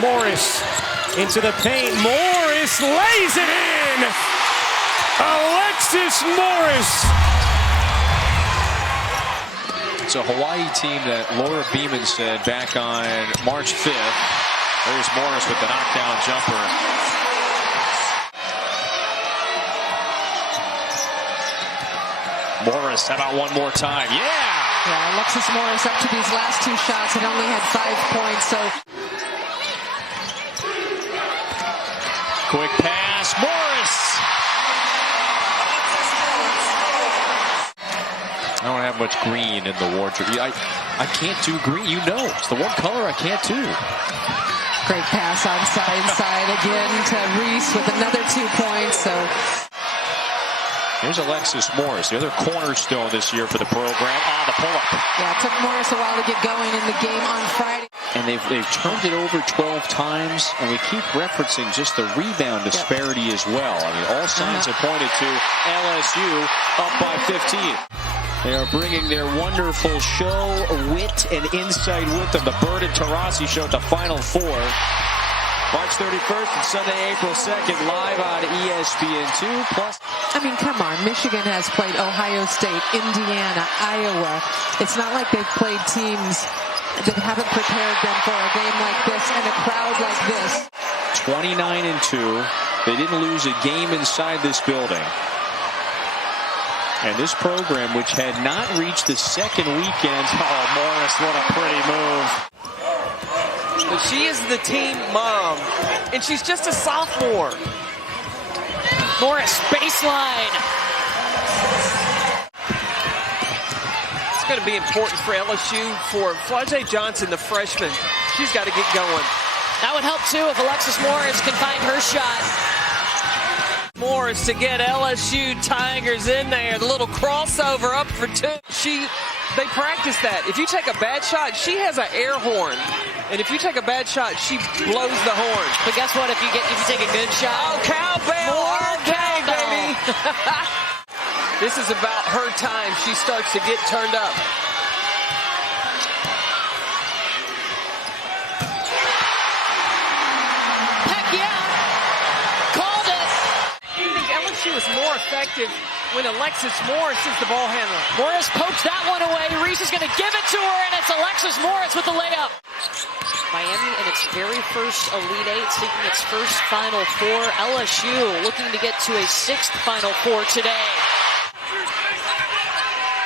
Morris into the paint. Morris lays it in. Alexis Morris. It's a Hawaii team that Laura Beeman said back on March 5th. There's Morris with the knockdown jumper. Morris, how about one more time? Yeah, Alexis Morris up to these last two shots and only had 5 points, so. Quick pass, Morris! I don't have much green in the wardrobe. I can't do green, you know. It's the one color I can't do. Great pass on side again to Reese with another 2 points, so. Here's Alexis Morris, the other cornerstone this year for the program, on the pull-up. Yeah, it took Morris a while to get going in the game on Friday. And they've turned it over 12 times, and we keep referencing just the rebound disparity as well. I mean, all signs have pointed to LSU up by 15. They are bringing their wonderful show, wit, and insight with them. The Bird and Taurasi show at the Final Four. March 31st and Sunday, April 2nd, live on ESPN2. Plus, I mean, come on. Michigan has played Ohio State, Indiana, Iowa. It's not like they've played teams that haven't prepared them for a game like this and a crowd like this. 29-2. They didn't lose a game inside this building. And this program, which had not reached the second weekend. Oh, Morris, what a pretty move. But she is the team mom, and she's just a sophomore. Morris, baseline. It's going to be important for LSU, for Flau'jae Johnson, the freshman. She's got to get going. That would help, too, if Alexis Morris can find her shot. Morris to get LSU Tigers in there. The little crossover up for 2. They practice that. If you take a bad shot, she has an air horn. And if you take a bad shot, she blows the horn. But guess what? If you take a good shot, oh, cowbell! More Okay, cowbell. baby. This is about her time. She starts to get turned up. Heck yeah! Called it. I think LSU is more effective when Alexis Morris is the ball handler. Morris pokes that one away. Reese is going to give it to her, and it's Alexis Morris with the layup. Miami in its very first Elite Eight, seeking its first Final Four. LSU looking to get to a 6th Final Four today.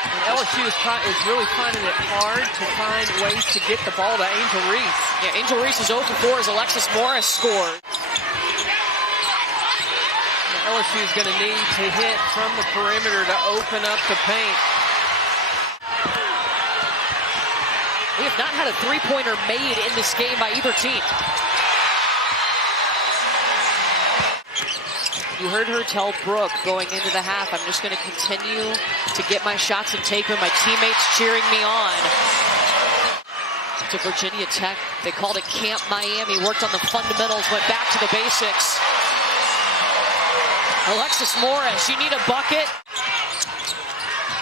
And LSU is really finding it hard to find ways to get the ball to Angel Reese. Yeah, Angel Reese is 0 for 4 as Alexis Morris scored. LSU is going to need to hit from the perimeter to open up the paint. We have not had a three-pointer made in this game by either team. You heard her tell Brooke going into the half, I'm just going to continue to get my shots and take them. My teammates cheering me on. To Virginia Tech, they called it Camp Miami, worked on the fundamentals, went back to the basics. Alexis Morris, you need a bucket.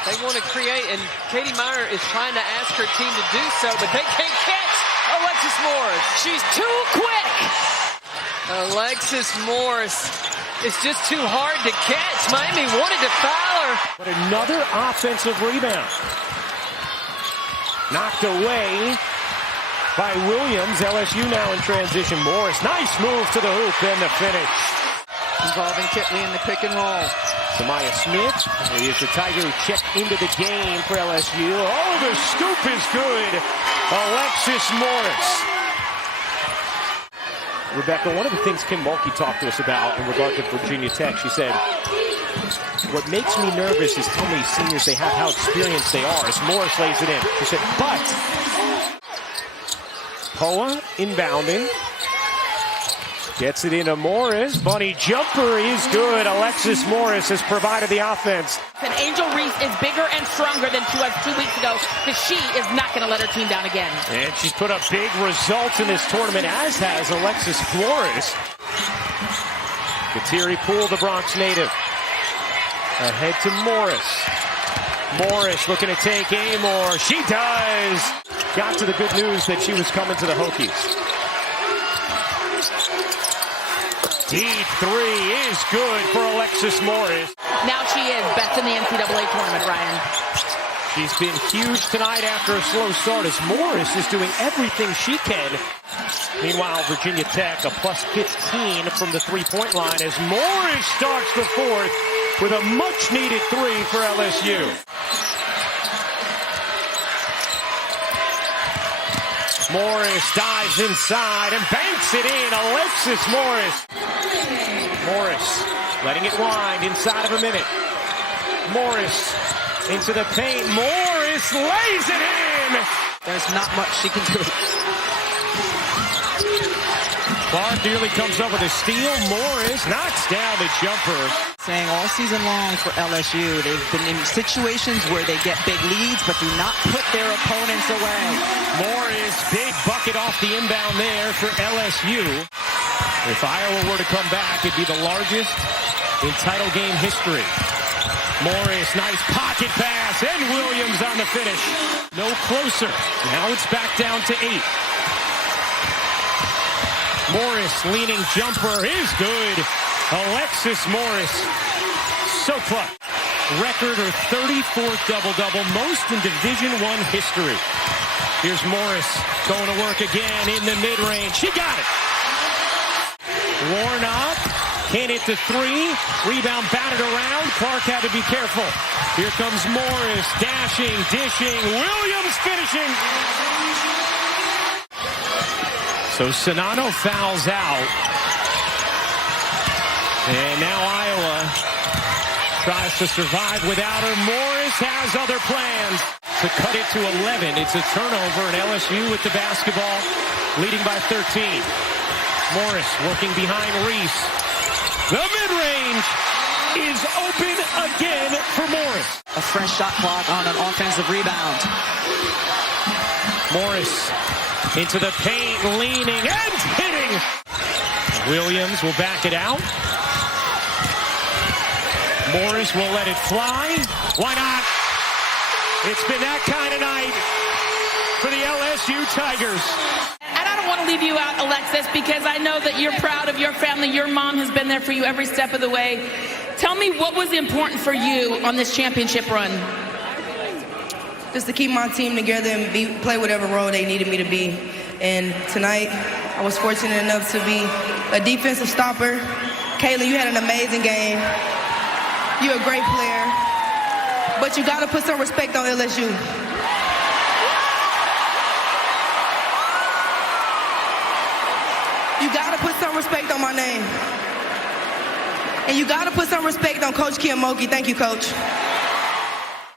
They want to create, and Katie Meyer is trying to ask her team to do so, but they can't catch Alexis Morris. She's too quick. Alexis Morris is just too hard to catch. Miami wanted to foul her. But another offensive rebound. Knocked away by Williams. LSU now in transition. Morris, nice move to the hoop, then the finish. Involving Kitley in the pick and roll. Samaya Smith is the Tiger who checked into the game for LSU. Oh, the scoop is good. Alexis Morris. Rebecca, one of the things Kim Mulkey talked to us about in regard to Virginia Tech, she said, what makes me nervous is how many seniors they have, how experienced they are, as Morris lays it in. She said, but Poa inbounding. Gets it into Morris. Bunny jumper is good. Alexis Morris has provided the offense. And Angel Reese is bigger and stronger than she was 2 weeks ago, because she is not going to let her team down again. And she's put up big results in this tournament, as has Alexis Flores. Kateri Poole, the Bronx native. Ahead to Morris. Morris looking to take Amor. She does. Got to the good news that she was coming to the Hokies. Deep three is good for Alexis Morris. Now she is best in the NCAA tournament, Ryan. She's been huge tonight after a slow start as Morris is doing everything she can. Meanwhile, Virginia Tech a plus 15 from the three-point line as Morris starts the fourth with a much-needed three for LSU. Morris dives inside and banks it in. Alexis Morris. Morris letting it wind inside of a minute. Morris into the paint. Morris lays it in. There's not much she can do. Clark nearly comes up with a steal. Morris knocks down the jumper. Saying all season long for LSU, they've been in situations where they get big leads, but do not put their opponents away. Morris, big bucket off the inbound there for LSU. If Iowa were to come back, it'd be the largest in title game history. Morris, nice pocket pass, and Williams on the finish. No closer. Now it's back down to 8. Morris leaning jumper is good. Alexis Morris, so clutch. Record her 34th double-double, most in Division I history. Here's Morris going to work again in the mid-range. She got it. Warnock can't hit the three. Rebound batted around. Clark had to be careful. Here comes Morris, dashing, dishing. Williams finishing. So Sonano fouls out. And now Iowa tries to survive without her. Morris has other plans to cut it to 11. It's a turnover, and LSU with the basketball leading by 13. Morris working behind Reese. The mid-range is open again for Morris. A fresh shot clock on an offensive rebound. Morris into the paint, leaning and hitting. Williams will back it out. Morris will let it fly. Why not? It's been that kind of night for the LSU Tigers. And I don't want to leave you out, Alexis, because I know that you're proud of your family. Your mom has been there for you every step of the way. Tell me what was important for you on this championship run? Just to keep my team together and play whatever role they needed me to be. And tonight, I was fortunate enough to be a defensive stopper. Kayla, you had an amazing game. You're a great player. But you got to put some respect on LSU. You got to put some respect on my name. And you got to put some respect on Coach Kiyomoki. Thank you, Coach.